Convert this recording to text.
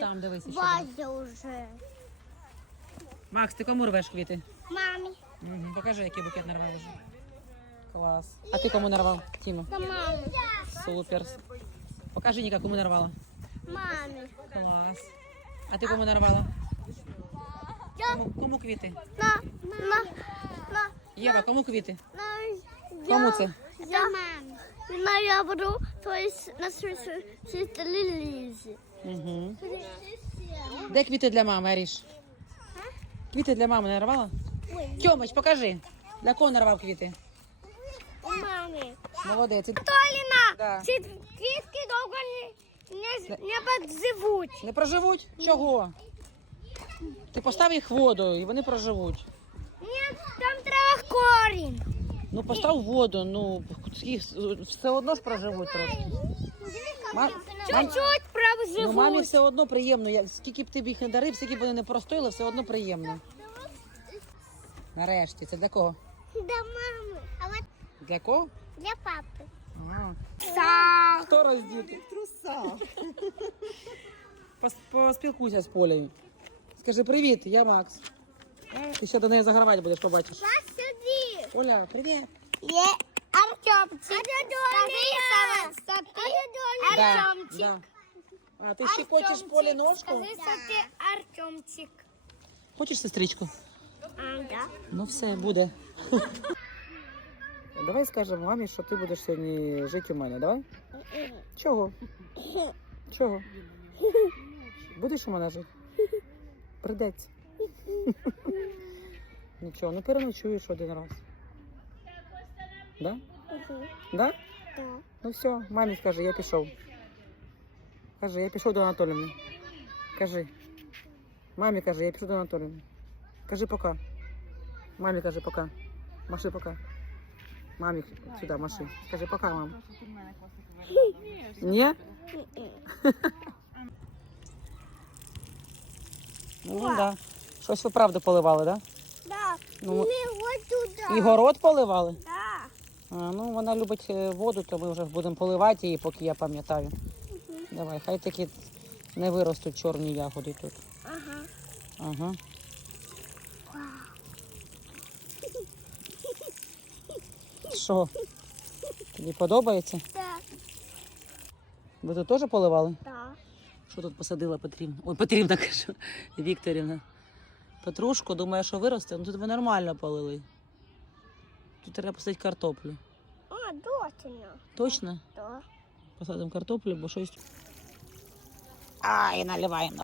там дивись ще. Вазя уже. Макс, ти кому рвеш квіти? Мамі. Угу. Покажи, який букет нарвав вже. Клас. А ти кому нарвав? Та мамі. Супер. Покажи, Ніка, кому нарвала. Мамі. Клас. А ти кому нарвала? Я Кому, кому квіти? на, на, на, Єва, кому квіти? на, Кому це? Я мамі. На я буду твої на сестри Лізі. Угу. Де квіти для мами, Аріш? Квіти для мами нарвала? Тьомич, покажи. Для кого нарвав квіти? Мамі. Молодець. Толіна, Да. ці квітки довго не, не, не підзивуть. Не проживуть? Чого? Ти постав їх в воду і вони проживуть. Ні, там треба корінь. Ну постав в воду, ну їх все одно ж проживуть трошки. Ма- мам- Чуть-чуть Ну, мамі все одно приємно. Як скільки б ти б їх не дарив, скільки б вони не простоїли, все одно приємно. Нарешті, це для кого? Для мами. А от Для кого? для папи. А. Хто роздіти? В трусах. Пос- Поспілкуйся з Полею. Скажи привіт, я Макс. Ти ще до неї загравати будеш, побачиш. Вас сюди. Оля, привіт. Є Артемчик. А де Доля? Артемчик? Да. А ти ще хочеш Полі ножку? Скажи, що ти Артемчик. Хочеш сестричку? Да. Ну все, буде. Давай скажемо мамі, що ти будеш сьогодні жити у мене, давай? Чого? Чого? Будеш у мене жити? Придеться. Нічого, ну переночуєш один раз. Да? Да? Да. Ну все, мамі скажи, я пішов. Кажи, я пішов до Анатоліївни. Кажи. Мамі кажи, я пішов до Анатоліївни. Кажи пока. Мамі кажи пока. Маши пока. Мамі сюди, маши. Скажи пока, мам. Ні? Ну да. Щось ви правду поливали, да? Да. Ну. І город поливали? Да. Ну, вона любить е, воду, то ми вже будемо поливати її, поки я пам'ятаю. Давай, хай такі не виростуть чорні ягоди тут. Ага. Ага. Що? Тобі подобається? Да. Ви тут теж поливали? Да. Що тут посадила Петрівна? Ой, Петрівна кажу, Вікторівна. Петрушку, думаю, що виросте. Ну тут ви нормально полили. Тут треба посадити картоплю. А, точно. Точно? Да. Посадимо картоплю, бо щось. Ай, наливаємо.